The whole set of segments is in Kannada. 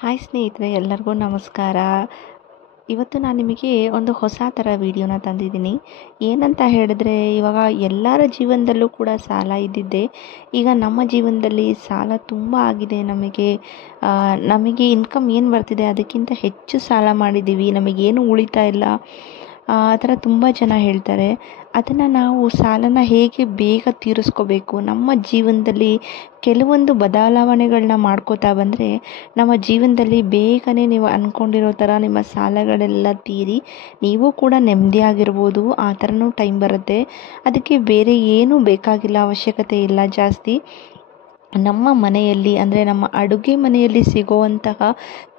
ಹಾಯ್ ಸ್ನೇಹಿತರೆ, ಎಲ್ಲರಿಗೂ ನಮಸ್ಕಾರ. ಇವತ್ತು ನಾನು ನಿಮಗೆ ಒಂದು ಹೊಸ ಥರ ವಿಡಿಯೋನ ತಂದಿದ್ದೀನಿ. ಏನಂತ ಹೇಳಿದ್ರೆ, ಇವಾಗ ಎಲ್ಲರ ಜೀವನದಲ್ಲೂ ಕೂಡ ಸಾಲ ಇದ್ದಿದ್ದೆ. ಈಗ ನಮ್ಮ ಜೀವನದಲ್ಲಿ ಸಾಲ ತುಂಬ ಆಗಿದೆ. ನಮಗೆ ಇನ್ಕಮ್ ಏನು ಬರ್ತಿದೆ ಅದಕ್ಕಿಂತ ಹೆಚ್ಚು ಸಾಲ ಮಾಡಿದ್ದೀವಿ, ನಮಗೇನು ಉಳಿತಾ ಇಲ್ಲ, ಆ ಥರ ತುಂಬ ಜನ ಹೇಳ್ತಾರೆ. ಅದನ್ನು ನಾವು ಸಾಲನ ಹೇಗೆ ಬೇಗ ತೀರಿಸ್ಕೋಬೇಕು, ನಮ್ಮ ಜೀವನದಲ್ಲಿ ಕೆಲವೊಂದು ಬದಲಾವಣೆಗಳನ್ನ ಮಾಡ್ಕೋತಾ ಬಂದರೆ ನಮ್ಮ ಜೀವನದಲ್ಲಿ ಬೇಗನೆ ನೀವು ಅಂದ್ಕೊಂಡಿರೋ ಥರ ನಿಮ್ಮ ಸಾಲಗಳೆಲ್ಲ ತೀರಿ ನೀವು ಕೂಡ ನೆಮ್ಮದಿಯಾಗಿರ್ಬೋದು. ಆ ಥರನೂ ಟೈಮ್ ಬರುತ್ತೆ. ಅದಕ್ಕೆ ಬೇರೆ ಏನೂ ಬೇಕಾಗಿಲ್ಲ, ಅವಶ್ಯಕತೆ ಇಲ್ಲ ಜಾಸ್ತಿ. ನಮ್ಮ ಮನೆಯಲ್ಲಿ ಅಂದರೆ ನಮ್ಮ ಅಡುಗೆ ಮನೆಯಲ್ಲಿ ಸಿಗುವಂತಹ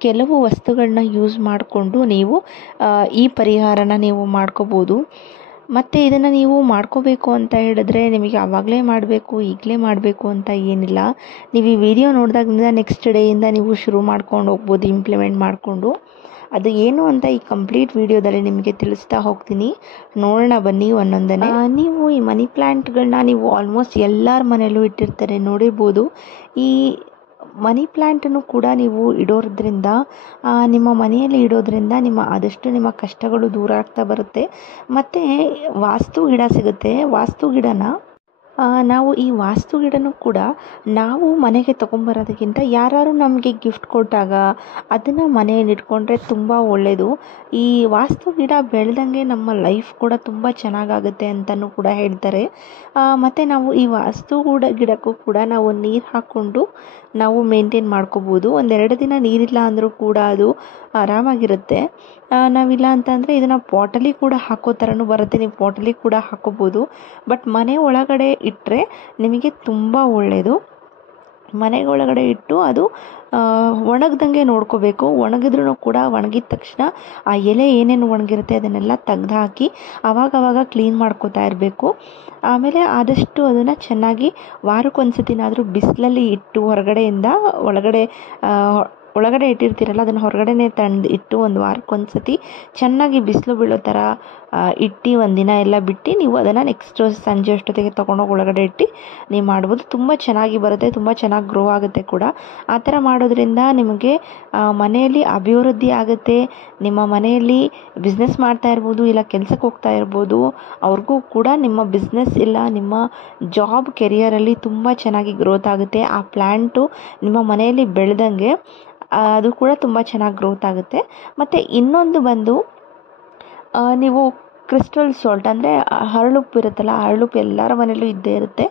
ಕೆಲವು ವಸ್ತುಗಳನ್ನ ಯೂಸ್ ಮಾಡಿಕೊಂಡು ನೀವು ಈ ಪರಿಹಾರನ ನೀವು ಮಾಡ್ಕೋಬೋದು. ಮತ್ತು ಇದನ್ನು ನೀವು ಮಾಡ್ಕೋಬೇಕು ಅಂತ ಹೇಳಿದ್ರೆ ನಿಮಗೆ ಆವಾಗಲೇ ಮಾಡಬೇಕು, ಈಗಲೇ ಮಾಡಬೇಕು ಅಂತ ಏನಿಲ್ಲ. ನೀವು ಈ ವಿಡಿಯೋ ನೋಡಿದಾಗಿಂದ ನೆಕ್ಸ್ಟ್ ಡೇಯಿಂದ ನೀವು ಶುರು ಮಾಡ್ಕೊಂಡು ಹೋಗ್ಬೋದು, ಇಂಪ್ಲಿಮೆಂಟ್ ಮಾಡಿಕೊಂಡು. ಅದು ಏನು ಅಂತ ಈ ಕಂಪ್ಲೀಟ್ ವಿಡಿಯೋದಲ್ಲಿ ನಿಮಗೆ ತಿಳಿಸ್ತಾ ಹೋಗ್ತೀನಿ. ನೋಡೋಣ ಬನ್ನಿ ಒಂದೊಂದನೇ. ನೀವು ಈ ಮನಿ ಪ್ಲ್ಯಾಂಟ್ಗಳನ್ನ ನೀವು ಆಲ್ಮೋಸ್ಟ್ ಎಲ್ಲರ ಮನೆಯಲ್ಲೂ ಇಟ್ಟಿರ್ತಾರೆ, ನೋಡಿರ್ಬೋದು. ಈ ಮನಿ ಪ್ಲ್ಯಾಂಟನ್ನು ಕೂಡ ನೀವು ಇಡೋದ್ರಿಂದ, ನಿಮ್ಮ ಮನೆಯಲ್ಲಿ ಇಡೋದ್ರಿಂದ ಆದಷ್ಟು ನಿಮ್ಮ ಕಷ್ಟಗಳು ದೂರ ಆಗ್ತಾ ಬರುತ್ತೆ. ಮತ್ತು ವಾಸ್ತು ಗಿಡ ಸಿಗುತ್ತೆ. ವಾಸ್ತು ಗಿಡನ ನಾವು ಈ ವಾಸ್ತು ಗಿಡನೂ ಕೂಡ ನಾವು ಮನೆಗೆ ತೊಗೊಂಬರೋದಕ್ಕಿಂತ ಯಾರು ನಮಗೆ ಗಿಫ್ಟ್ ಕೊಟ್ಟಾಗ ಅದನ್ನು ಮನೆಯಲ್ಲಿ ಇಟ್ಕೊಂಡ್ರೆ ತುಂಬ ಒಳ್ಳೆಯದು. ಈ ವಾಸ್ತು ಗಿಡ ಬೆಳೆದಂಗೆ ನಮ್ಮ ಲೈಫ್ ಕೂಡ ತುಂಬ ಚೆನ್ನಾಗಾಗುತ್ತೆ ಅಂತಲೂ ಕೂಡ ಹೇಳ್ತಾರೆ. ಮತ್ತು ನಾವು ಈ ವಾಸ್ತು ಗಿಡಕ್ಕೂ ಕೂಡ ನಾವು ನೀರು ಹಾಕ್ಕೊಂಡು ನಾವು ಮೇಂಟೈನ್ ಮಾಡ್ಕೋಬೋದು. ಒಂದೆರಡು ದಿನ ನೀರಿಲ್ಲ ಅಂದರೂ ಕೂಡ ಅದು ಆರಾಮಾಗಿರುತ್ತೆ. ನಾವಿಲ್ಲ ಅಂತಂದರೆ ಇದನ್ನು ಪಾಟಲ್ಲಿ ಕೂಡ ಹಾಕೋ ಥರನೂ ಬರುತ್ತೆ, ನೀವು ಪಾಟಲ್ಲಿ ಕೂಡ ಹಾಕೋಬೋದು. ಬಟ್ ಮನೆ ಒಳಗಡೆ ಇಟ್ಟರೆ ನಿಮಗೆ ತುಂಬ ಒಳ್ಳೆಯದು. ಮನೆ ಒಳಗಡೆ ಇಟ್ಟು ಅದು ಒಣಗ್ದಂಗೆ ನೋಡ್ಕೋಬೇಕು. ಒಣಗಿದ್ರೂ ಕೂಡ ಒಣಗಿದ ತಕ್ಷಣ ಆ ಎಲೆ ಏನೇನು ಒಣಗಿರುತ್ತೆ ಅದನ್ನೆಲ್ಲ ತೆಗ್ದು ಹಾಕಿ ಆವಾಗವಾಗ ಕ್ಲೀನ್ ಮಾಡ್ಕೋತಾ ಇರಬೇಕು. ಆಮೇಲೆ ಆದಷ್ಟು ಅದನ್ನು ಚೆನ್ನಾಗಿ ವಾರಕ್ಕೊಂದ್ಸತಿನಾದರೂ ಬಿಸಿಲಲ್ಲಿ ಇಟ್ಟು ಒಳಗಡೆ ಇಟ್ಟಿರ್ತೀರಲ್ಲ ಅದನ್ನು ಹೊರಗಡೆನೇ ತಂದು ಇಟ್ಟು ಒಂದು ವಾರಕ್ಕೊಂದ್ಸತಿ ಚೆನ್ನಾಗಿ ಬಿಸಿಲು ಬೀಳೋ ಥರ ಇಟ್ಟು ಒಂದಿನ ಎಲ್ಲ ಬಿಟ್ಟು ನೀವು ಅದನ್ನು ನೆಕ್ಸ್ಟ್ ಸಂಜೆ ಅಷ್ಟೊತ್ತಿಗೆ ತೊಗೊಂಡೋಗಿ ಒಳಗಡೆ ಇಟ್ಟು ನೀವು ಮಾಡ್ಬೋದು. ತುಂಬ ಚೆನ್ನಾಗಿ ಬರುತ್ತೆ, ತುಂಬ ಚೆನ್ನಾಗಿ ಗ್ರೋ ಆಗುತ್ತೆ ಕೂಡ. ಆ ಥರ ಮಾಡೋದ್ರಿಂದ ನಿಮಗೆ ಮನೆಯಲ್ಲಿ ಅಭಿವೃದ್ಧಿ ಆಗುತ್ತೆ. ನಿಮ್ಮ ಮನೆಯಲ್ಲಿ ಬಿಸ್ನೆಸ್ ಮಾಡ್ತಾ ಇರ್ಬೋದು, ಇಲ್ಲ ಕೆಲಸಕ್ಕೆ ಹೋಗ್ತಾ ಇರ್ಬೋದು, ಅವ್ರಿಗೂ ಕೂಡ ನಿಮ್ಮ ಬಿಸ್ನೆಸ್ ಇಲ್ಲ ನಿಮ್ಮ ಜಾಬ್ ಕೆರಿಯರಲ್ಲಿ ತುಂಬ ಚೆನ್ನಾಗಿ ಗ್ರೋತ್ ಆಗುತ್ತೆ. ಆ ಪ್ಲ್ಯಾಂಟು ನಿಮ್ಮ ಮನೆಯಲ್ಲಿ ಬೆಳೆದಂಗೆ ಅದು ಕೂಡ ತುಂಬ ಚೆನ್ನಾಗಿ ಗ್ರೋತ್ ಆಗುತ್ತೆ. ಮತ್ತು ಇನ್ನೊಂದು ಬಂದು ನೀವು ಕ್ರಿಸ್ಟಲ್ ಸಾಲ್ಟ್ ಅಂದರೆ ಹರಳುಪ್ಪು ಇರುತ್ತಲ್ಲ, ಹರಳುಪ್ಪು ಎಲ್ಲರ ಮನೆಯಲ್ಲೂ ಇದ್ದೇ ಇರುತ್ತೆ.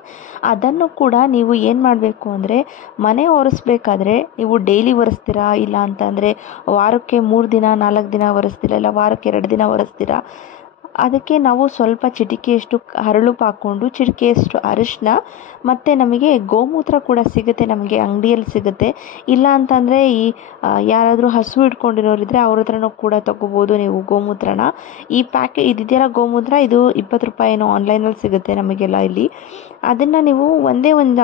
ಅದನ್ನು ಕೂಡ ನೀವು ಏನು ಮಾಡಬೇಕು ಅಂದರೆ ಮನೆ ಒರೆಸ್ಬೇಕಾದ್ರೆ ನೀವು ಡೈಲಿ ಒರೆಸ್ತೀರಾ, ಇಲ್ಲ ಅಂತಂದರೆ ವಾರಕ್ಕೆ 3 ದಿನ 4 ದಿನ ಒರೆಸ್ತೀರಾ, ಇಲ್ಲ ವಾರಕ್ಕೆ 2 ದಿನ ಒರೆಸ್ತೀರಾ. ಅದಕ್ಕೆ ನಾವು ಸ್ವಲ್ಪ ಚಿಟಿಕೆಯಷ್ಟು ಹರಳುಪ್ಪು ಹಾಕ್ಕೊಂಡು ಚಿಟಿಕೆಯಷ್ಟು ಅರಿಶಿನ, ಮತ್ತು ನಮಗೆ ಗೋಮೂತ್ರ ಕೂಡ ಸಿಗುತ್ತೆ, ನಮಗೆ ಅಂಗಡಿಯಲ್ಲಿ ಸಿಗುತ್ತೆ. ಇಲ್ಲ ಅಂತಂದರೆ ಯಾರಾದರೂ ಹಸು ಇಟ್ಕೊಂಡಿರೋರಿದ್ದರೆ ಅವ್ರ ಹತ್ರನೂ ಕೂಡ ತೊಗೋಬೋದು ನೀವು ಗೋಮೂತ್ರನ. ಈ ಇದೆಯಲ್ಲ ಗೋಮೂತ್ರ, ಇದು 20 ರೂಪಾಯಿನೋ ಆನ್ಲೈನಲ್ಲಿ ಸಿಗುತ್ತೆ ನಮಗೆಲ್ಲ ಇಲ್ಲಿ. ಅದನ್ನು ನೀವು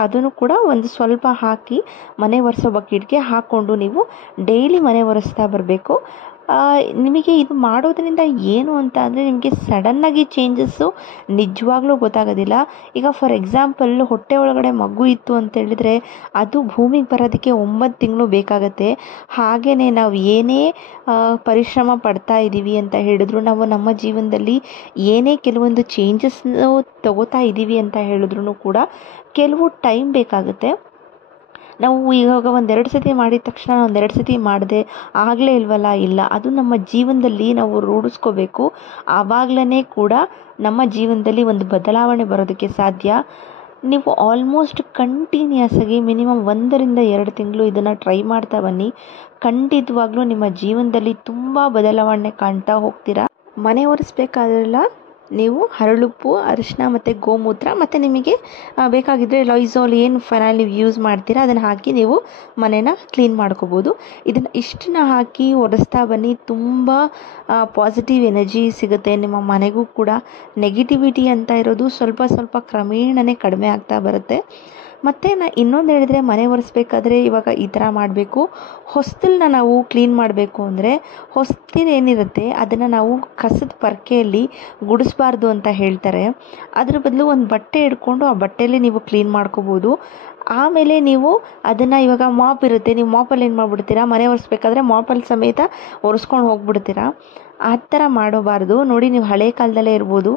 ಅದನ್ನು ಕೂಡ ಒಂದು ಸ್ವಲ್ಪ ಹಾಕಿ ಮನೆ ಒರೆಸೋ ಬಕೆಟ್ಗೆ ಹಾಕ್ಕೊಂಡು ನೀವು ಡೈಲಿ ಮನೆ ಒರೆಸ್ತಾ ಬರಬೇಕು. ನಿಮಗೆ ಇದು ಮಾಡೋದ್ರಿಂದ ಏನು ಅಂತ ಅಂದರೆ ನಿಮಗೆ ಸಡನ್ನಾಗಿ ಚೇಂಜಸ್ಸು ನಿಜವಾಗ್ಲೂ ಗೊತ್ತಾಗೋದಿಲ್ಲ. ಈಗ ಫಾರ್ ಎಕ್ಸಾಂಪಲ್ ಹೊಟ್ಟೆ ಒಳಗಡೆ ಮಗು ಇತ್ತು ಅಂತೇಳಿದರೆ ಅದು ಭೂಮಿಗೆ ಬರೋದಕ್ಕೆ 9 ತಿಂಗಳು ಬೇಕಾಗತ್ತೆ. ಹಾಗೆಯೇ ನಾವು ಏನೇ ಪರಿಶ್ರಮ ಪಡ್ತಾ ಇದ್ದೀವಿ ಅಂತ ಹೇಳಿದ್ರು, ನಾವು ನಮ್ಮ ಜೀವನದಲ್ಲಿ ಏನೇ ಕೆಲವೊಂದು ಚೇಂಜಸ್ ತಗೋತಾ ಇದ್ದೀವಿ ಅಂತ ಹೇಳಿದ್ರು ಕೂಡ ಕೆಲವು ಟೈಮ್ ಬೇಕಾಗುತ್ತೆ. ನಾವು ಇವಾಗ 1-2 ಸತಿ ಮಾಡಿದ ತಕ್ಷಣ 1-2 ಸತಿ ಮಾಡಿದೆ ಆಗಲೇ ಇಲ್ವಲ್ಲ, ಇಲ್ಲ, ಅದು ನಮ್ಮ ಜೀವನದಲ್ಲಿ ನಾವು ರೂಢಿಸ್ಕೋಬೇಕು. ಆವಾಗಲೇ ಕೂಡ ನಮ್ಮ ಜೀವನದಲ್ಲಿ ಒಂದು ಬದಲಾವಣೆ ಬರೋದಕ್ಕೆ ಸಾಧ್ಯ. ನೀವು ಆಲ್ಮೋಸ್ಟ್ ಕಂಟಿನ್ಯೂಸ್ ಆಗಿ ಮಿನಿಮಮ್ 1-2 ತಿಂಗಳು ಇದನ್ನು ಟ್ರೈ ಮಾಡ್ತಾ ಬನ್ನಿ. ಖಂಡಿತವಾಗ್ಲೂ ನಿಮ್ಮ ಜೀವನದಲ್ಲಿ ತುಂಬ ಬದಲಾವಣೆ ಕಾಣ್ತಾ ಹೋಗ್ತೀರಾ. ಮನೆ ಒರೆಸ್ಬೇಕಾದ್ರೆಲ್ಲ ನೀವು ಹರಳುಪ್ಪು, ಅರಿಶಿನ ಮತ್ತು ಗೋಮೂತ್ರ, ಮತ್ತು ನಿಮಗೆ ಬೇಕಾಗಿದ್ದರೆ ಲೈಝಾಲ್ ಏನು ಫೈನಲ್ ನೀವು ಯೂಸ್ ಮಾಡ್ತೀರಾ ಅದನ್ನು ಹಾಕಿ ನೀವು ಮನೇನ ಕ್ಲೀನ್ ಮಾಡ್ಕೋಬೋದು. ಇಷ್ಟನ್ನ ಹಾಕಿ ಒರೆಸ್ತಾ ಬನ್ನಿ. ತುಂಬ ಪಾಸಿಟಿವ್ ಎನರ್ಜಿ ಸಿಗುತ್ತೆ ನಿಮ್ಮ ಮನೆಗೂ ಕೂಡ. ನೆಗೆಟಿವಿಟಿ ಅಂತ ಇರೋದು ಸ್ವಲ್ಪ ಸ್ವಲ್ಪ ಕ್ರಮೇಣನೇ ಕಡಿಮೆ ಆಗ್ತಾ ಬರುತ್ತೆ. ಮತ್ತು ಇನ್ನೊಂದು ಹೇಳಿದ್ರೆ, ಮನೆ ಒರೆಸ್ಬೇಕಾದ್ರೆ ಇವಾಗ ಈ ಥರ ಮಾಡಬೇಕು. ಹೊಸ್ತಲನ್ನ ನಾವು ಕ್ಲೀನ್ ಮಾಡಬೇಕು ಅಂದರೆ ಹೊಸ್ತಿಲು ಏನಿರುತ್ತೆ ಅದನ್ನು ನಾವು ಕಸದ ಪರ್ಕೆಯಲ್ಲಿ ಗುಡಿಸ್ಬಾರ್ದು ಅಂತ ಹೇಳ್ತಾರೆ. ಅದ್ರ ಬದಲು ಒಂದು ಬಟ್ಟೆ ಹಿಡ್ಕೊಂಡು ಆ ಬಟ್ಟೆಯಲ್ಲಿ ನೀವು ಕ್ಲೀನ್ ಮಾಡ್ಕೋಬೋದು. ಆಮೇಲೆ ನೀವು ಅದನ್ನು ಇವಾಗ ಮಾಪ್ ಇರುತ್ತೆ, ನೀವು ಮಾಪಲ್ಲಿ ಏನು ಮಾಡಿಬಿಡ್ತೀರಾ, ಮನೆ ಒರೆಸ್ಬೇಕಾದ್ರೆ ಮಾಪಲ್ಲಿ ಸಮೇತ ಒರೆಸ್ಕೊಂಡು ಹೋಗ್ಬಿಡ್ತೀರಾ. ಆ ಥರ ಮಾಡಬಾರ್ದು. ನೋಡಿ, ನೀವು ಹಳೆ ಕಾಲದಲ್ಲೇ ಇರ್ಬೋದು,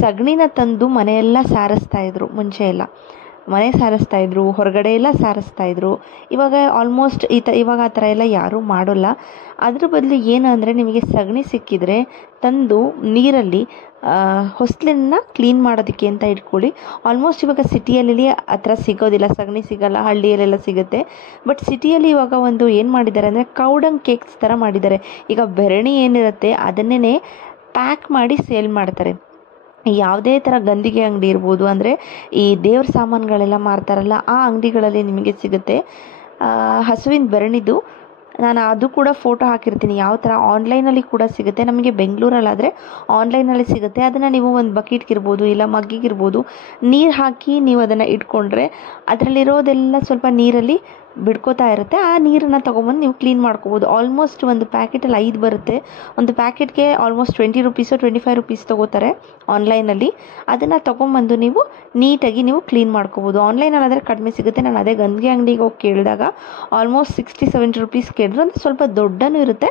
ಸಗಣಿನ ತಂದು ಮನೆಯೆಲ್ಲ ಸಾರಿಸ್ತಾಯಿದ್ರು. ಮುಂಚೆ ಎಲ್ಲ ಮನೆ ಸಾರಿಸ್ತಾಯಿದ್ರು, ಹೊರಗಡೆ ಎಲ್ಲ ಸಾರಿಸ್ತಾಯಿದ್ರು. ಇವಾಗ ಆಲ್ಮೋಸ್ಟ್ ಇವಾಗ ಆ ಥರ ಎಲ್ಲ ಯಾರೂ ಮಾಡೋಲ್ಲ. ಅದ್ರ ಬದಲು ಏನು ಅಂದರೆ, ನಿಮಗೆ ಸಗಣಿ ಸಿಕ್ಕಿದರೆ ತಂದು ನೀರಲ್ಲಿ ಹೊಸ್ಲನ್ನ ಕ್ಲೀನ್ ಮಾಡೋದಕ್ಕೆ ಅಂತ ಇಟ್ಕೊಳ್ಳಿ. ಆಲ್ಮೋಸ್ಟ್ ಇವಾಗ ಸಿಟಿಯಲ್ಲಿ ಆ ಥರ ಸಿಗೋದಿಲ್ಲ, ಸಗಣಿ ಸಿಗೋಲ್ಲ, ಹಳ್ಳಿಯಲ್ಲೆಲ್ಲ ಸಿಗುತ್ತೆ. ಬಟ್ ಸಿಟಿಯಲ್ಲಿ ಇವಾಗ ಒಂದು ಏನು ಮಾಡಿದ್ದಾರೆ ಅಂದರೆ, ಕೌಡಂಗ್ ಕೇಕ್ಸ್ ಥರ ಮಾಡಿದ್ದಾರೆ. ಈಗ ಬೆರಣಿ ಏನಿರುತ್ತೆ ಅದನ್ನೇ ಪ್ಯಾಕ್ ಮಾಡಿ ಸೇಲ್ ಮಾಡ್ತಾರೆ. ಯಾವುದೇ ಥರ ಗಂದಿಗೆ ಅಂಗಡಿ ಇರ್ಬೋದು, ಅಂದರೆ ಈ ದೇವ್ರ ಸಾಮಾನುಗಳೆಲ್ಲ ಮಾರ್ತಾರಲ್ಲ, ಆ ಅಂಗಡಿಗಳಲ್ಲಿ ನಿಮಗೆ ಸಿಗುತ್ತೆ. ಹಸುವಿನ ಬೆರಣಿದು ನಾನು ಅದು ಕೂಡ ಫೋಟೋ ಹಾಕಿರ್ತೀನಿ. ಯಾವ ಥರ ಆನ್ಲೈನಲ್ಲಿ ಕೂಡ ಸಿಗುತ್ತೆ, ನಮಗೆ ಬೆಂಗಳೂರಲ್ಲಾದರೆ ಆನ್ಲೈನಲ್ಲಿ ಸಿಗುತ್ತೆ. ಅದನ್ನು ನೀವು ಒಂದು ಬಕೆಟ್ಗಿರ್ಬೋದು ಇಲ್ಲ ಮಗ್ಗಿಗಿರ್ಬೋದು ನೀರು ಹಾಕಿ ನೀವು ಅದನ್ನು ಇಟ್ಕೊಂಡ್ರೆ ಅದರಲ್ಲಿರೋದೆಲ್ಲ ಸ್ವಲ್ಪ ನೀರಲ್ಲಿ ಬಿಡ್ಕೋತಾ ಇರುತ್ತೆ. ಆ ನೀರನ್ನು ತೊಗೊಂಬಂದು ನೀವು ಕ್ಲೀನ್ ಮಾಡ್ಕೋಬೋದು. ಆಲ್ಮೋಸ್ಟ್ ಒಂದು ಪ್ಯಾಕೆಟಲ್ಲಿ 5 ಬರುತ್ತೆ. ಒಂದು ಪ್ಯಾಕೆಟ್ಗೆ ಆಲ್ಮೋಸ್ಟ್ 20 ರುಪೀಸು 25 ರುಪೀಸ್ ತೊಗೋತಾರೆ ಆನ್ಲೈನಲ್ಲಿ. ಅದನ್ನು ತೊಗೊಂಬಂದು ನೀವು ನೀಟಾಗಿ ನೀವು ಕ್ಲೀನ್ ಮಾಡ್ಕೋಬೋದು. ಆನ್ಲೈನಲ್ಲಾದರೆ ಕಡಿಮೆ ಸಿಗುತ್ತೆ. ನಾನು ಅದೇ ಗಂದಿಗೆ ಅಂಗಡಿಗೆ ಹೋಗಿ ಕೇಳಿದಾಗ ಆಲ್ಮೋಸ್ಟ್ 60-70 ರುಪೀಸ್ ಕೇಳಿದ್ರು. ಅಂದರೆ ಸ್ವಲ್ಪ ದೊಡ್ಡನೂ ಇರುತ್ತೆ,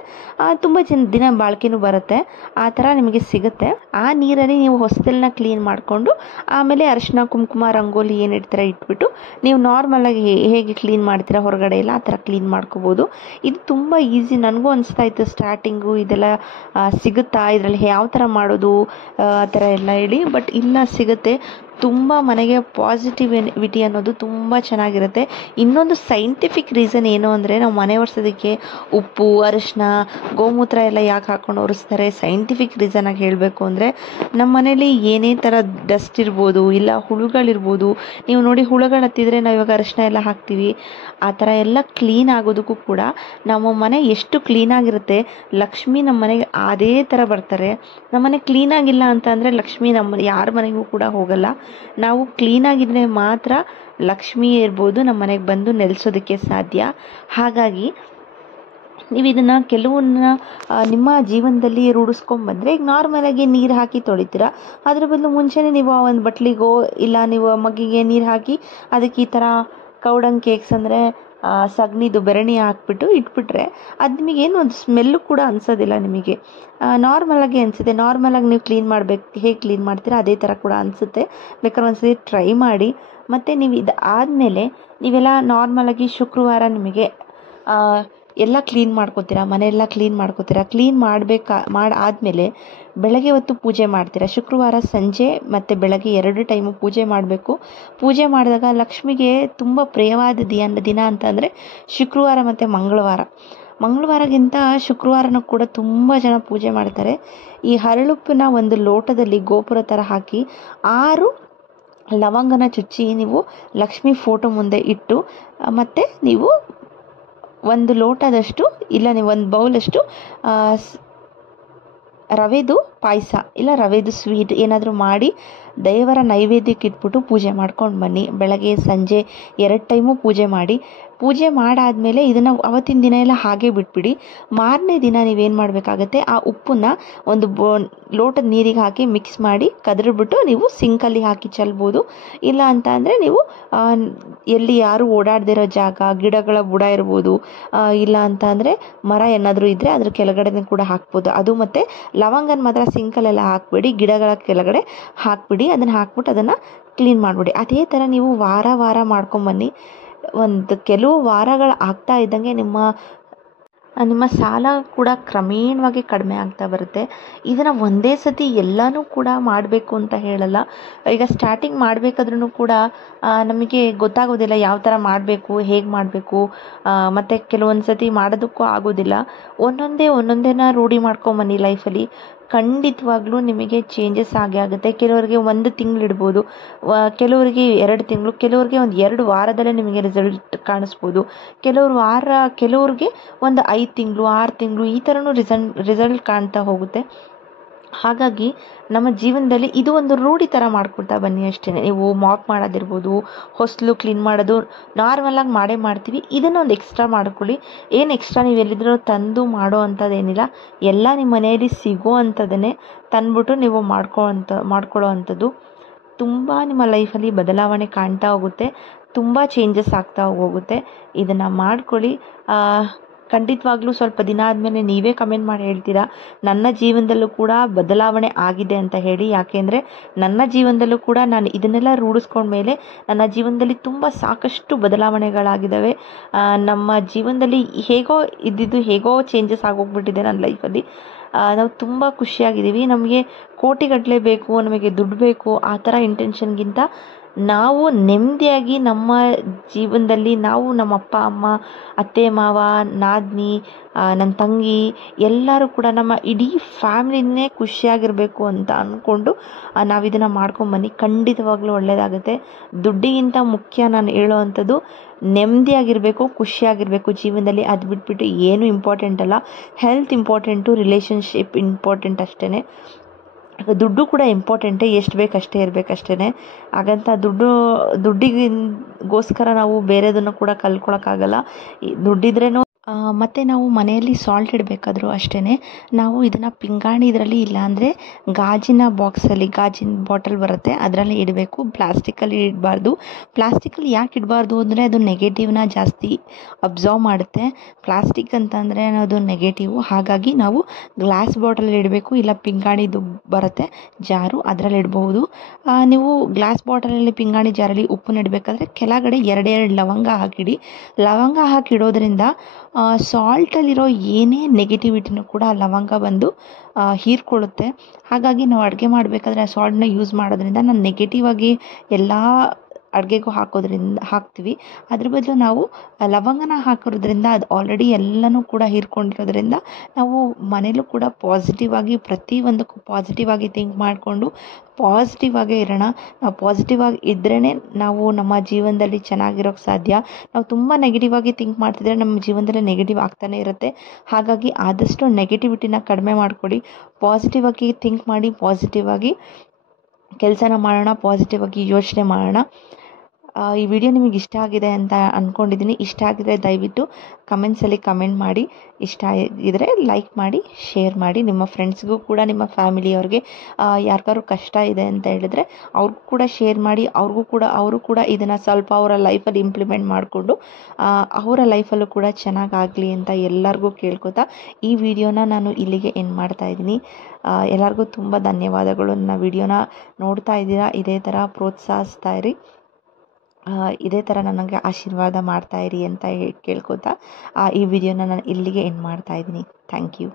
ತುಂಬ ದಿನ ಬಾಳಿಕೆನೂ ಬರುತ್ತೆ. ಆ ಥರ ನಿಮಗೆ ಸಿಗುತ್ತೆ. ಆ ನೀರಲ್ಲಿ ನೀವು ಹೊಸದನ್ನ ಕ್ಲೀನ್ ಮಾಡಿಕೊಂಡು ಆಮೇಲೆ ಅರಿಶಿನ ಕುಂಕುಮ ರಂಗೋಲಿ ಏನಿಡ್ತೀರ ಇಟ್ಬಿಟ್ಟು ನೀವು ನಾರ್ಮಲಾಗಿ ಹೇಗೆ ಕ್ಲೀನ್ ಮಾಡ್ತೀರ ಹೊರಗಡೆ ಎಲ್ಲ ಆ ಥರ ಕ್ಲೀನ್ ಮಾಡ್ಕೋಬೋದು. ಇದು ತುಂಬ ಈಸಿ. ನನಗೂ ಅನಿಸ್ತಾ ಇತ್ತು ಸ್ಟಾರ್ಟಿಂಗು ಇದೆಲ್ಲ ಸಿಗುತ್ತಾ, ಇದರಲ್ಲಿ ಯಾವ ಥರ ಮಾಡೋದು ಆ ಥರ ಎಲ್ಲ ಹೇಳಿ. ಬಟ್ ಇಲ್ಲ, ಸಿಗುತ್ತೆ. ತುಂಬ ಮನೆಗೆ ಪಾಸಿಟಿವಿಟಿ ಅನ್ನೋದು ತುಂಬ ಚೆನ್ನಾಗಿರುತ್ತೆ. ಇನ್ನೊಂದು ಸೈಂಟಿಫಿಕ್ ರೀಸನ್ ಏನು ಅಂದರೆ, ನಾವು ಮನೆ ಒರೆಸೋದಕ್ಕೆ ಉಪ್ಪು, ಅರಿಶಿನ, ಗೋಮೂತ್ರ ಎಲ್ಲ ಯಾಕೆ ಹಾಕ್ಕೊಂಡು ಒರೆಸ್ತಾರೆ, ಸೈಂಟಿಫಿಕ್ ರೀಸನಾಗಿ ಹೇಳಬೇಕು ಅಂದರೆ, ನಮ್ಮ ಮನೇಲಿ ಏನೇ ಥರ ಡಸ್ಟ್ ಇರ್ಬೋದು ಇಲ್ಲ ಹುಳುಗಳಿರ್ಬೋದು. ನೀವು ನೋಡಿ, ಹುಳುಗಳು ಹತ್ತಿದ್ರೆ ನಾವು ಇವಾಗ ಅರಿಶಿನ ಎಲ್ಲ ಹಾಕ್ತೀವಿ. ಆ ಥರ ಎಲ್ಲ ಕ್ಲೀನ್ ಆಗೋದಕ್ಕೂ ಕೂಡ ನಮ್ಮ ಮನೆ ಎಷ್ಟು ಕ್ಲೀನಾಗಿರುತ್ತೆ, ಲಕ್ಷ್ಮಿ ನಮ್ಮ ಮನೆಗೆ ಅದೇ ಥರ ಬರ್ತಾರೆ. ನಮ್ಮ ಮನೆ ಕ್ಲೀನಾಗಿಲ್ಲ ಅಂತ ಅಂದರೆ ಲಕ್ಷ್ಮಿ ನಮ್ಮ ಯಾರ ಮನೆಗೂ ಕೂಡ ಹೋಗಲ್ಲ. ನಾವು ಕ್ಲೀನಾಗಿದ್ದರೆ ಮಾತ್ರ ಲಕ್ಷ್ಮಿ ಇರ್ಬೋದು ನಮ್ಮ ಮನೆಗೆ ಬಂದು ನೆಲೆಸೋದಕ್ಕೆ ಸಾಧ್ಯ. ಹಾಗಾಗಿ ನೀವು ಇದನ್ನು ಕೆಲವನ್ನ ನಿಮ್ಮ ಜೀವನದಲ್ಲಿ ರೂಢಿಸ್ಕೊಂಡ್ಬಂದರೆ, ಈಗ ನಾರ್ಮಲಾಗಿ ನೀರು ಹಾಕಿ ತೊಳಿತೀರ, ಅದ್ರ ಬದಲು ಮುಂಚೆನೇ ನೀವು ಒಂದು ಬಟ್ಲಿಗೋ ಇಲ್ಲ ನೀವು ಮಗ್ಗಿಗೆ ನೀರು ಹಾಕಿ ಅದಕ್ಕೆ ಈ ಥರ ಕೌಡಂಗ್ ಕೇಕ್ಸ್ ಅಂದರೆ ಸಗಣಿದು ಬೆರಣಿ ಹಾಕ್ಬಿಟ್ಟು ಇಟ್ಬಿಟ್ರೆ ಅದು ನಿಮಗೇನು ಒಂದು ಸ್ಮೆಲ್ಲು ಕೂಡ ಅನಿಸೋದಿಲ್ಲ. ನಿಮಗೆ ನಾರ್ಮಲಾಗಿ ಅನಿಸುತ್ತೆ. ನಾರ್ಮಲಾಗಿ ನೀವು ಕ್ಲೀನ್ ಮಾಡಬೇಕು, ಹೇಗೆ ಕ್ಲೀನ್ ಮಾಡ್ತೀರಾ ಅದೇ ಥರ ಕೂಡ ಅನಿಸುತ್ತೆ. ಬೇಕಾದ್ರೆ ಒಂದ್ಸತಿ ಟ್ರೈ ಮಾಡಿ. ಮತ್ತು ನೀವು ಇದು ಆದಮೇಲೆ ನೀವೆಲ್ಲ ನಾರ್ಮಲಾಗಿ ಶುಕ್ರವಾರ ನಿಮಗೆ ಎಲ್ಲ ಕ್ಲೀನ್ ಮಾಡ್ಕೋತೀರಾ, ಮನೆಯೆಲ್ಲ ಕ್ಲೀನ್ ಮಾಡ್ಕೋತೀರಾ. ಕ್ಲೀನ್ ಆದಮೇಲೆ ಬೆಳಗ್ಗೆ ಹೊತ್ತು ಪೂಜೆ ಮಾಡ್ತೀರಾ. ಶುಕ್ರವಾರ ಸಂಜೆ ಮತ್ತು ಬೆಳಗ್ಗೆ 2 ಟೈಮು ಪೂಜೆ ಮಾಡಬೇಕು. ಪೂಜೆ ಮಾಡಿದಾಗ ಲಕ್ಷ್ಮಿಗೆ ತುಂಬ ಪ್ರಿಯವಾದ ದಿನ ಅಂತಂದರೆ ಶುಕ್ರವಾರ ಮತ್ತು ಮಂಗಳವಾರಗಿಂತ ಶುಕ್ರವಾರನೂ ಕೂಡ ತುಂಬ ಜನ ಪೂಜೆ ಮಾಡ್ತಾರೆ. ಈ ಹರಳುಪ್ಪನ್ನ ಒಂದು ಲೋಟದಲ್ಲಿ ಗೋಪುರ ಥರ ಹಾಕಿ 6 ಲವಂಗನ ಚುಚ್ಚಿ ನೀವು ಲಕ್ಷ್ಮಿ ಫೋಟೋ ಮುಂದೆ ಇಟ್ಟು, ಮತ್ತು ನೀವು 1 ಲೋಟದಷ್ಟು ಇಲ್ಲ ನೀವು 1 ಬೌಲಷ್ಟು ರವೆದು ಪಾಯಸ ಇಲ್ಲ ರವೆದು ಸ್ವೀಟ್ ಏನಾದರೂ ಮಾಡಿ ದೇವರ ನೈವೇದ್ಯಕ್ಕೆ ಇಟ್ಬಿಟ್ಟು ಪೂಜೆ ಮಾಡ್ಕೊಂಡು ಬನ್ನಿ. ಬೆಳಗ್ಗೆ ಸಂಜೆ 2 ಟೈಮು ಪೂಜೆ ಮಾಡಿ. ಪೂಜೆ ಮಾಡಾದಮೇಲೆ ಇದನ್ನು ಅವತ್ತಿನ ದಿನ ಎಲ್ಲ ಹಾಗೆ ಬಿಟ್ಬಿಡಿ. ಮಾರನೇ ದಿನ ನೀವೇನು ಮಾಡಬೇಕಾಗತ್ತೆ, ಆ ಉಪ್ಪನ್ನ ಒಂದು ಲೋಟದ ನೀರಿಗೆ ಹಾಕಿ ಮಿಕ್ಸ್ ಮಾಡಿ ಕದರ್ಬಿಟ್ಟು ನೀವು ಸಿಂಕಲ್ಲಿ ಹಾಕಿ ಚೆಲ್ಬೋದು. ಇಲ್ಲ ಅಂತ ಅಂದರೆ ನೀವು ಎಲ್ಲಿ ಯಾರು ಓಡಾಡದಿರೋ ಜಾಗ, ಗಿಡಗಳ ಬುಡ ಇರ್ಬೋದು, ಇಲ್ಲ ಅಂತ ಅಂದರೆ ಮರ ಏನಾದರೂ ಇದ್ದರೆ ಅದ್ರ ಕೆಳಗಡೆ ಕೂಡ ಹಾಕ್ಬೋದು. ಅದು ಮತ್ತು ಲವಂಗನ ಮಾತ್ರ ಸಿಂಕಲ್ಲೆಲ್ಲ ಹಾಕ್ಬಿಡಿ, ಗಿಡಗಳ ಕೆಳಗಡೆ ಹಾಕ್ಬಿಡಿ. ಅದನ್ನು ಹಾಕ್ಬಿಟ್ಟು ಅದನ್ನು ಕ್ಲೀನ್ ಮಾಡಿಬಿಡಿ. ಅದೇ ಥರ ನೀವು ವಾರ ಮಾಡ್ಕೊಂಬನ್ನಿ. ಒಂದು ಕೆಲವು ವಾರಗಳು ಆಗ್ತಾ ಇದ್ದಂಗೆ ನಿಮ್ಮ ಸಾಲ ಕೂಡ ಕ್ರಮೇಣವಾಗಿ ಕಡಿಮೆ ಆಗ್ತಾ ಬರುತ್ತೆ. ಇದನ್ನು ಒಂದೇ ಸತಿ ಎಲ್ಲನೂ ಕೂಡ ಮಾಡಬೇಕು ಅಂತ ಹೇಳಲ್ಲ. ಈಗ ಸ್ಟಾರ್ಟಿಂಗ್ ಮಾಡಬೇಕಾದ್ರೂ ಕೂಡ ನಮಗೆ ಗೊತ್ತಾಗೋದಿಲ್ಲ ಯಾವ ಥರ ಮಾಡಬೇಕು, ಹೇಗೆ ಮಾಡಬೇಕು, ಮತ್ತು ಕೆಲವೊಂದು ಸತಿ ಮಾಡೋದಕ್ಕೂ ಆಗೋದಿಲ್ಲ. ಒಂದೊಂದೇನ ರೂಢಿ ಮಾಡ್ಕೊಂಬನ್ನಿ ಲೈಫಲ್ಲಿ. ಖಂಡಿತವಾಗ್ಲೂ ನಿಮಗೆ ಚೇಂಜಸ್ ಆಗೇ ಆಗುತ್ತೆ. ಕೆಲವರಿಗೆ 1 ತಿಂಗಳು ಇಡ್ಬೋದು, ಕೆಲವರಿಗೆ 2 ತಿಂಗಳು, ಕೆಲವರಿಗೆ ಒಂದು 2 ವಾರದಲ್ಲೇ ನಿಮಗೆ ರಿಸಲ್ಟ್ ಕಾಣಿಸ್ಬೋದು. ಕೆಲವ್ರಿಗೆ ಒಂದು 5 ತಿಂಗಳು 6 ತಿಂಗಳು ಈ ಥರನೂ ರಿಸಲ್ಟ್ ಕಾಣ್ತಾ ಹೋಗುತ್ತೆ. ಹಾಗಾಗಿ ನಮ್ಮ ಜೀವನದಲ್ಲಿ ಇದು ಒಂದು ರೂಢಿ ಥರ ಮಾಡ್ಕೊಳ್ತಾ ಬನ್ನಿ ಅಷ್ಟೇ. ನೀವು ಮಾಪ್ ಮಾಡೋದಿರ್ಬೋದು, ಹೊಸಲು ಕ್ಲೀನ್ ಮಾಡೋದು ನಾರ್ಮಲಾಗಿ ಮಾಡ್ತೀವಿ. ಇದನ್ನು ಒಂದು ಎಕ್ಸ್ಟ್ರಾ ಮಾಡ್ಕೊಳ್ಳಿ. ಏನು ಎಕ್ಸ್ಟ್ರಾ ನೀವು ಎಲ್ಲಿದ್ರೂ ತಂದು ಮಾಡೋ ಅಂಥದ್ದೇನಿಲ್ಲ, ಎಲ್ಲ ನಿಮ್ಮ ಮನೆಯಲ್ಲಿ ಸಿಗೋ ಅಂಥದ್ದನ್ನೇ ತಂದ್ಬಿಟ್ಟು ನೀವು ಮಾಡ್ಕೊಳ್ಳೋ ಅಂಥದ್ದು ತುಂಬ ನಿಮ್ಮ ಲೈಫಲ್ಲಿ ಬದಲಾವಣೆ ಕಾಣ್ತಾ ಹೋಗುತ್ತೆ. ತುಂಬ ಚೇಂಜಸ್ ಆಗ್ತಾ ಹೋಗುತ್ತೆ. ಇದನ್ನು ಮಾಡ್ಕೊಳ್ಳಿ. ಖಂಡಿತವಾಗ್ಲೂ ಸ್ವಲ್ಪ ದಿನ ಆದಮೇಲೆ ನೀವೇ ಕಮೆಂಟ್ ಮಾಡಿ ಹೇಳ್ತೀರಾ ನನ್ನ ಜೀವನದಲ್ಲೂ ಕೂಡ ಬದಲಾವಣೆ ಆಗಿದೆ ಅಂತ ಹೇಳಿ. ಯಾಕೆಂದರೆ ನನ್ನ ಜೀವನದಲ್ಲೂ ಕೂಡ ನಾನು ಇದನ್ನೆಲ್ಲ ರೂಢಿಸ್ಕೊಂಡ್ಮೇಲೆ ನನ್ನ ಜೀವನದಲ್ಲಿ ತುಂಬ ಸಾಕಷ್ಟು ಬದಲಾವಣೆಗಳಾಗಿದ್ದಾವೆ. ನಮ್ಮ ಜೀವನದಲ್ಲಿ ಹೇಗೋ ಇದ್ದಿದ್ದು ಹೇಗೋ ಚೇಂಜಸ್ ಆಗೋಗ್ಬಿಟ್ಟಿದೆ ನನ್ನ ಲೈಫಲ್ಲಿ. ನಾವು ತುಂಬ ಖುಷಿಯಾಗಿದ್ದೀವಿ. ನಮಗೆ ಕೋಟಿಗಟ್ಟಲೆ ಬೇಕು, ನಮಗೆ ದುಡ್ಡು ಬೇಕು ಆ ಥರ ಇಂಟೆನ್ಷನ್ಗಿಂತ ನಾವು ನೆಮ್ಮದಿಯಾಗಿ ನಮ್ಮ ಜೀವನದಲ್ಲಿ ನಾವು ನಮ್ಮ ಅಪ್ಪ ಅಮ್ಮ, ಅತ್ತೆ ಮಾವ, ನಾದಿನಿ, ನನ್ನ ತಂಗಿ ಎಲ್ಲರೂ ಕೂಡ ನಮ್ಮ ಇಡೀ ಫ್ಯಾಮ್ಲಿನೇ ಖುಷಿಯಾಗಿರಬೇಕು ಅಂತ ಅಂದ್ಕೊಂಡು ನಾವು ಇದನ್ನು ಮಾಡ್ಕೊಂಬನ್ನಿ. ಖಂಡಿತವಾಗ್ಲೂ ಒಳ್ಳೆಯದಾಗುತ್ತೆ. ದುಡ್ಡಿಗಿಂತ ಮುಖ್ಯ ನಾನು ಹೇಳೋ ಅಂಥದ್ದು ನೆಮ್ಮದಿಯಾಗಿರಬೇಕು, ಖುಷಿಯಾಗಿರಬೇಕು ಜೀವನದಲ್ಲಿ. ಅದು ಬಿಟ್ಬಿಟ್ಟು ಏನೂ ಇಂಪಾರ್ಟೆಂಟ್ ಅಲ್ಲ. ಹೆಲ್ತ್ ಇಂಪಾರ್ಟೆಂಟು, ರಿಲೇಷನ್ಶಿಪ್ ಇಂಪಾರ್ಟೆಂಟ್ ಅಷ್ಟೇ. ದುಡ್ಡು ಕೂಡ ಇಂಪಾರ್ಟೆಂಟೇ, ಎಷ್ಟು ಬೇಕಷ್ಟೇ ಇರಬೇಕಷ್ಟೇ. ಹಾಗಂತ ದುಡ್ಡಿಗೋಸ್ಕರ ನಾವು ಬೇರೆದನ್ನು ಕೂಡ ಕಲ್ತ್ಕೊಳ್ಳೋಕ್ಕಾಗಲ್ಲ. ದುಡ್ಡಿದ್ರೇನೋ ಮತ್ತು ನಾವು ಮನೆಯಲ್ಲಿ ಸಾಲ್ಟ್ ಇಡಬೇಕಾದ್ರೂ ಅಷ್ಟೇ ನಾವು ಇದನ್ನು ಪಿಂಗಾಣಿ ಇದರಲ್ಲಿ, ಇಲ್ಲಾಂದರೆ ಗಾಜಿನ ಬಾಕ್ಸಲ್ಲಿ, ಗಾಜಿನ ಬಾಟಲ್ ಬರುತ್ತೆ ಅದರಲ್ಲಿ ಇಡಬೇಕು. ಪ್ಲಾಸ್ಟಿಕಲ್ಲಿ ಇಡಬಾರ್ದು. ಪ್ಲಾಸ್ಟಿಕಲ್ಲಿ ಯಾಕೆ ಇಡಬಾರ್ದು ಅಂದರೆ ಅದು ನೆಗೆಟಿವ್ನ ಜಾಸ್ತಿ ಅಬ್ಸರ್ವ್ ಮಾಡುತ್ತೆ. ಪ್ಲಾಸ್ಟಿಕ್ ಅಂತಂದರೆ ಅದು ನೆಗೆಟಿವು. ಹಾಗಾಗಿ ನಾವು ಗ್ಲಾಸ್ ಬಾಟಲಲ್ಲಿ ಇಡಬೇಕು. ಇಲ್ಲ ಪಿಂಗಾಣಿದು ಬರುತ್ತೆ ಜಾರು, ಅದರಲ್ಲಿ ಇಡಬಹುದು. ನೀವು ಗ್ಲಾಸ್ ಬಾಟಲಲ್ಲಿ ಪಿಂಗಾಣಿ ಜಾರಲ್ಲಿ ಉಪ್ಪನ್ನ ಇಡಬೇಕಾದ್ರೆ ಕೆಳಗಡೆ ಎರಡೆರಡು ಲವಂಗ ಹಾಕಿಡಿ. ಲವಂಗ ಹಾಕಿಡೋದ್ರಿಂದ ಸಾಲ್ಟಲ್ಲಿರೋ ಏನೇ ನೆಗೆಟಿವಿಟಿನೂ ಕೂಡ ಆ ಲವಂಗ ಬಂದು ಹೀರ್ಕೊಳ್ಳುತ್ತೆ. ಹಾಗಾಗಿ ನಾವು ಅಡುಗೆ ಮಾಡಬೇಕಾದ್ರೆ ಆ ಸಾಲ್ಟನ್ನ ಯೂಸ್ ಮಾಡೋದ್ರಿಂದ ನಾನು ನೆಗೆಟಿವ್ ಆಗಿ ಎಲ್ಲ ಅಡುಗೆಗೂ ಹಾಕ್ತೀವಿ. ಅದ್ರ ಬದಲು ನಾವು ಲವಂಗನ ಹಾಕೋದ್ರಿಂದ ಅದು ಆಲ್ರೆಡಿ ಎಲ್ಲನೂ ಕೂಡ ಹೀರ್ಕೊಂಡಿರೋದ್ರಿಂದ ನಾವು ಮನೇಲೂ ಕೂಡ ಪಾಸಿಟಿವ್ ಆಗಿ, ಪ್ರತಿಯೊಂದಕ್ಕೂ ಪಾಸಿಟಿವ್ ಆಗಿ ಥಿಂಕ್ ಮಾಡಿಕೊಂಡು ಪಾಸಿಟಿವ್ ಆಗೇ ಇರೋಣ. ನಾವು ಪಾಸಿಟಿವ್ ಆಗಿ ಇದ್ರೇ ನಾವು ನಮ್ಮ ಜೀವನದಲ್ಲಿ ಚೆನ್ನಾಗಿರೋಕ್ಕೆ ಸಾಧ್ಯ. ನಾವು ತುಂಬ ನೆಗೆಟಿವ್ ಆಗಿ ಥಿಂಕ್ ಮಾಡ್ತಿದ್ರೆ ನಮ್ಮ ಜೀವನದಲ್ಲಿ ನೆಗೆಟಿವ್ ಆಗ್ತಾನೆ ಇರುತ್ತೆ. ಹಾಗಾಗಿ ಆದಷ್ಟು ನೆಗೆಟಿವಿಟಿನ ಕಡಿಮೆ ಮಾಡಿಕೊಡಿ. ಪಾಸಿಟಿವ್ ಆಗಿ ಥಿಂಕ್ ಮಾಡಿ, ಪಾಸಿಟಿವ್ ಆಗಿ ಕೆಲಸನ ಮಾಡೋಣ, ಪಾಸಿಟಿವ್ ಆಗಿ ಯೋಚನೆ ಮಾಡೋಣ. ಈ ವಿಡಿಯೋ ನಿಮಗೆ ಇಷ್ಟ ಆಗಿದೆ ಅಂತ ಅಂದ್ಕೊಂಡಿದ್ದೀನಿ. ಇಷ್ಟ ಆಗಿದರೆ ದಯವಿಟ್ಟು ಕಮೆಂಟ್ಸಲ್ಲಿ ಕಮೆಂಟ್ ಮಾಡಿ. ಇಷ್ಟ ಆಗಿದರೆ ಲೈಕ್ ಮಾಡಿ, ಶೇರ್ ಮಾಡಿ. ನಿಮ್ಮ ಫ್ರೆಂಡ್ಸ್ಗೂ ಕೂಡ, ನಿಮ್ಮ ಫ್ಯಾಮಿಲಿಯವ್ರಿಗೆ ಯಾರಿಗಾರು ಕಷ್ಟ ಇದೆ ಅಂತ ಹೇಳಿದ್ರೆ ಅವ್ರಿಗೂ ಕೂಡ ಶೇರ್ ಮಾಡಿ. ಅವರು ಕೂಡ ಇದನ್ನು ಸ್ವಲ್ಪ ಅವರ ಲೈಫಲ್ಲಿ ಇಂಪ್ಲಿಮೆಂಟ್ ಮಾಡಿಕೊಂಡು ಅವರ ಲೈಫಲ್ಲೂ ಕೂಡ ಚೆನ್ನಾಗಾಗಲಿ ಅಂತ ಎಲ್ಲರಿಗೂ ಕೇಳ್ಕೊತಾ ಈ ವಿಡಿಯೋನ ನಾನು ಇಲ್ಲಿಗೆ ಎಂಡ್ ಮಾಡ್ತಾ ಇದ್ದೀನಿ. ಎಲ್ಲರಿಗೂ ತುಂಬ ಧನ್ಯವಾದಗಳು. ನನ್ನ ವಿಡಿಯೋನ ನೋಡ್ತಾ ಇದ್ದೀರಾ, ಇದೇ ಥರ ಪ್ರೋತ್ಸಾಹಿಸ್ತಾ ಇರಿ, ಇದೇ ಥರ ನನಗೆ ಆಶೀರ್ವಾದ ಮಾಡ್ತಾಯಿರಿ ಅಂತ ಕೇಳ್ಕೊತಾ ಈ ವಿಡಿಯೋನ ನಾನು ಇಲ್ಲಿಗೆ ಎಂಡ್ ಮಾಡ್ತಾ ಇದ್ದೀನಿ. Thank you.